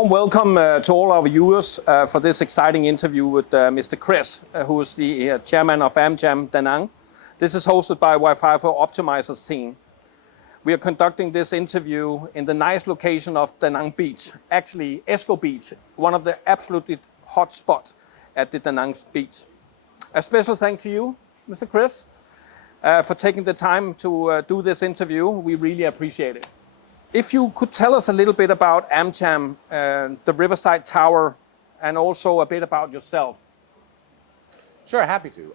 warm welcome to all our viewers for this exciting interview with Mr. Chris, who is the chairman of AmCham Danang. This is hosted by Wafaifo Optimisers team. We are conducting this interview in the nice location of Danang Beach, actually Esco Beach, one of the absolutely hot spots at the Danang Beach. A special thanks to you, Mr. Chris, for taking the time to do this interview. We really appreciate it. If you could tell us a little bit about AmCham, the Riverside Tower, and also a bit about yourself. Sure, happy to.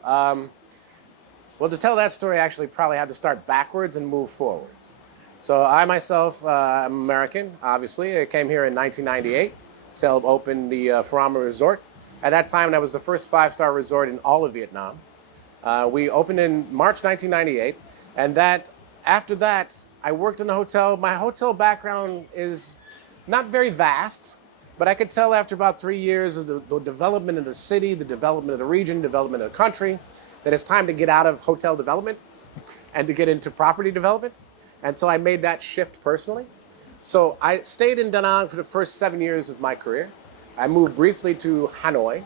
Well, to tell that story, I actually probably had to start backwards and move forwards. So I myself, I'm American, obviously. I came here in 1998 to help open the Phocohoian Resort. At that time, that was the first 5-star resort in all of Vietnam. We opened in March 1998, and after that, I worked in a hotel. My hotel background is not very vast, but I could tell after about 3 years of the development of the city, the development of the region, development of the country, that it's time to get out of hotel development and to get into property development. And so I made that shift personally. So I stayed in Danang for the first 7 years of my career. I moved briefly to Hanoi.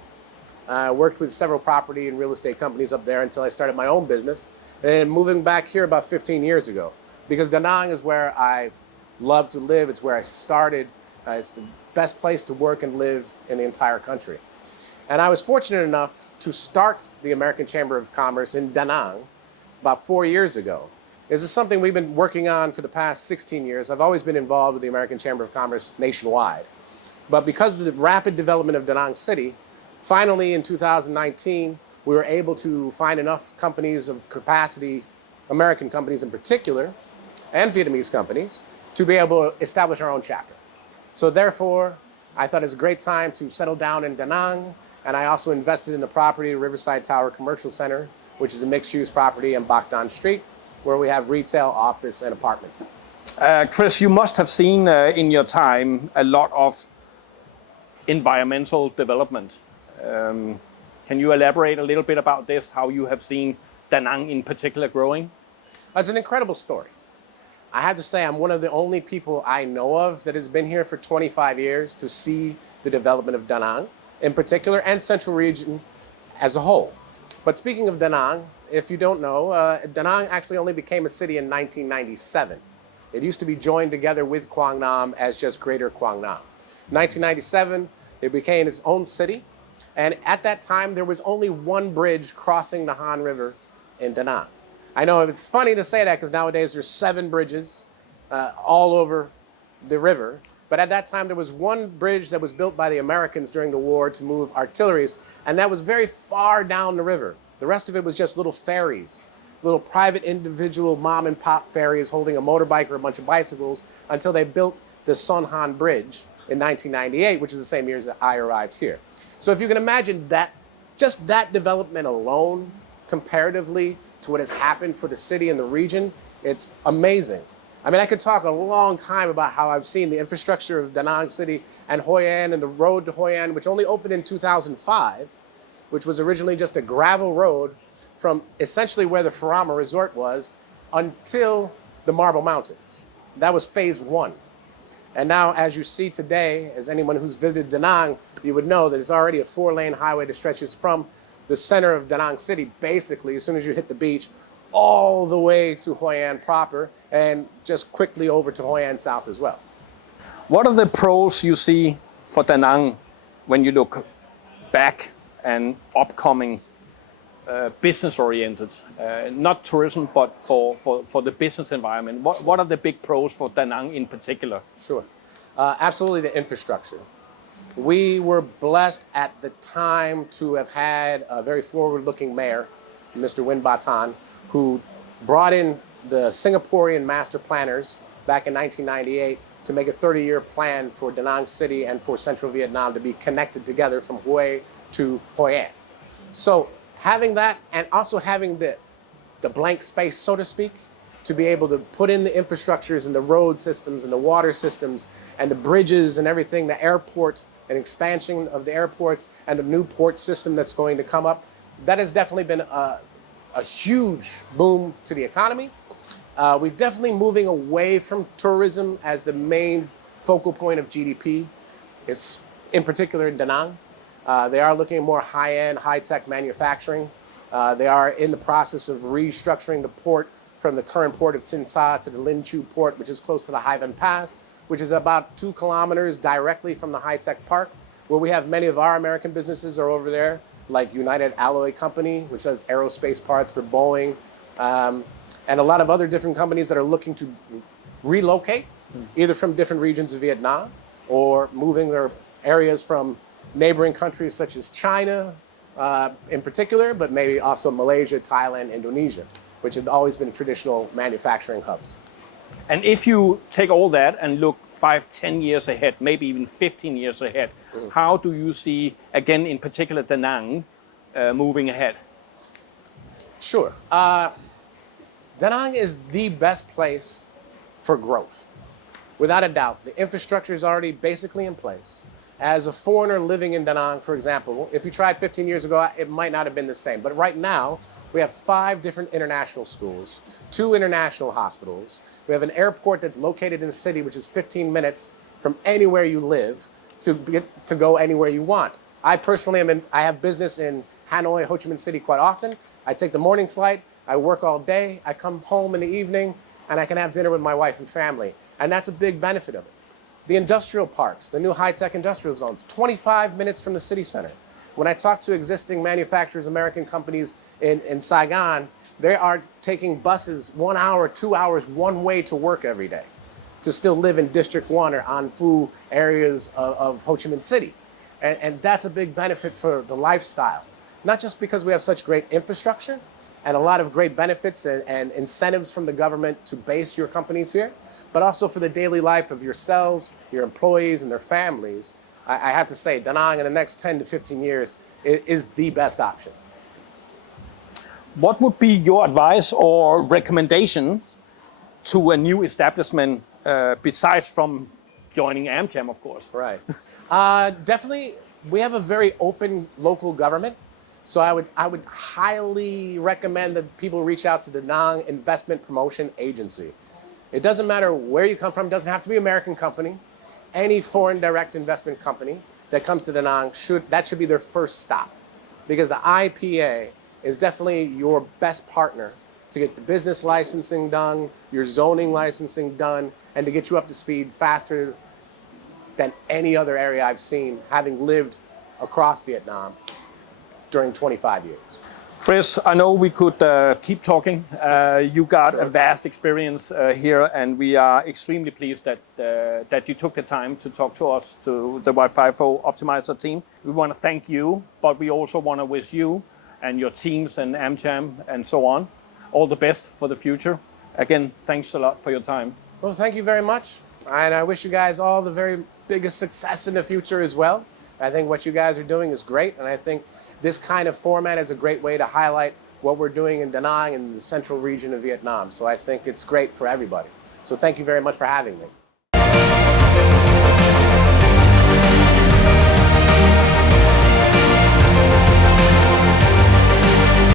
I worked with several property and real estate companies up there until I started my own business. And then moving back here about 15 years ago. Because Danang is where I love to live. It's where I started. It's the best place to work and live in the entire country. And I was fortunate enough to start the American Chamber of Commerce in Danang about 4 years ago. This is something we've been working on for the past 16 years. I've always been involved with the American Chamber of Commerce nationwide. But because of the rapid development of Danang City, finally in 2019, we were able to find enough companies of capacity, American companies in particular, and Vietnamese companies, to be able to establish our own chapter. So therefore, I thought it was a great time to settle down in Danang, and I also invested in the property, Riverside Tower Commercial Center, which is a mixed-use property on Bac Dan Street, where we have retail, office, and apartment. Chris, you must have seen in your time a lot of environmental development. Can you elaborate a little bit about this, how you have seen Danang in particular growing? It's an incredible story. I have to say I'm one of the only people I know of that has been here for 25 years to see the development of Danang in particular and Central Region as a whole. But speaking of Danang, if you don't know, Danang actually only became a city in 1997. It used to be joined together with Quang Nam as just Greater Quang Nam. 1997, it became its own city. And at that time, there was only one bridge crossing the Han River in Danang. I know it's funny to say that because nowadays there's 7 bridges all over the river. But at that time, there was one bridge that was built by the Americans during the war to move artilleries, and that was very far down the river. The rest of it was just little ferries, little private individual mom and pop ferries holding a motorbike or a bunch of bicycles until they built the Son Han Bridge in 1998, which is the same year that I arrived here. So if you can imagine that, just that development alone, comparatively to what has happened for the city and the region, it's amazing. I mean, I could talk a long time about how I've seen the infrastructure of Danang City and Hoi An and the road to Hoi An, which only opened in 2005, which was originally just a gravel road from essentially where the Phocohoian Resort was until the Marble Mountains. That was phase 1. And now, as you see today, as anyone who's visited Danang, you would know that it's already a 4-lane highway that stretches from the center of Danang City, basically, as soon as you hit the beach, all the way to Hoi An proper, and just quickly over to Hoi An South as well. What are the pros you see for Danang when you look back and upcoming business-oriented, not tourism, but for the business environment? What are the big pros for Danang in particular? Sure. Absolutely the infrastructure. We were blessed at the time to have had a very forward-looking mayor, Mr. Win Ba Tan, who brought in the Singaporean master planners back in 1998 to make a 30-year plan for Danang City and for Central Vietnam to be connected together from Hue to Hoi An. So having that and also having the blank space, so to speak, to be able to put in the infrastructures and the road systems and the water systems and the bridges and everything, the airport and expansion of the airports and the new port system that's going to come up, that has definitely been a huge boom to the economy. We're definitely moving away from tourism as the main focal point of GDP It's in particular in Danang. They are looking at more high-end, high-tech manufacturing. They are in the process of restructuring the port from the current port of Tin Sa to the Linchu port, which is close to the Haivan Pass, which is about 2 kilometers directly from the high-tech park, where we have many of our American businesses are over there, like United Alloy Company, which does aerospace parts for Boeing, and a lot of other different companies that are looking to relocate, either from different regions of Vietnam or moving their areas from neighboring countries such as China in particular, but maybe also Malaysia, Thailand, Indonesia, which have always been traditional manufacturing hubs. And if you take all that and look 5, 10 years ahead, maybe even 15 years ahead, how do you see, again, in particular, Danang moving ahead? Sure. Danang is the best place for growth. Without a doubt, the infrastructure is already basically in place. As a foreigner living in Danang, for example, if you tried 15 years ago, it might not have been the same. But right now, we have 5 different international schools, 2 international hospitals. We have an airport that's located in the city, which is 15 minutes from anywhere you live to go anywhere you want. I personally I have business in Hanoi, Ho Chi Minh City quite often. I take the morning flight, I work all day, I come home in the evening, and I can have dinner with my wife and family. And that's a big benefit of it. The industrial parks, the new high-tech industrial zones, 25 minutes from the city center. When I talk to existing manufacturers, American companies in Saigon, they are taking buses 1 hour, 2 hours, one way to work every day to still live in District 1 or An Phu areas of Ho Chi Minh City. And that's a big benefit for the lifestyle. Not just because we have such great infrastructure and a lot of great benefits and incentives from the government to base your companies here, but also for the daily life of yourselves, your employees, and their families. I have to say, Danang in the next 10 to 15 years is the best option. What would be your advice or recommendation to a new establishment, besides from joining AmCham, of course? Right. Definitely, we have a very open local government. So I would highly recommend that people reach out to the Danang Investment Promotion Agency. It doesn't matter where you come from. It doesn't have to be an American company. Any foreign direct investment company that comes to Danang should be their first stop, because the IPA is definitely your best partner to get the business licensing done, your zoning licensing done, and to get you up to speed faster than any other area I've seen, having lived across Vietnam during 25 years. Chris, I know we could keep talking. You got a vast experience here, and we are extremely pleased that you took the time to talk to us, to the Wafaifo Optimizer team. We want to thank you, but we also want to wish you and your teams and AmCham and so on all the best for the future. Again, thanks a lot for your time. Well, thank you very much. And I wish you guys all the very biggest success in the future as well. I think what you guys are doing is great, and I think this kind of format is a great way to highlight what we're doing in Danang and the central region of Vietnam. So I think it's great for everybody. So thank you very much for having me.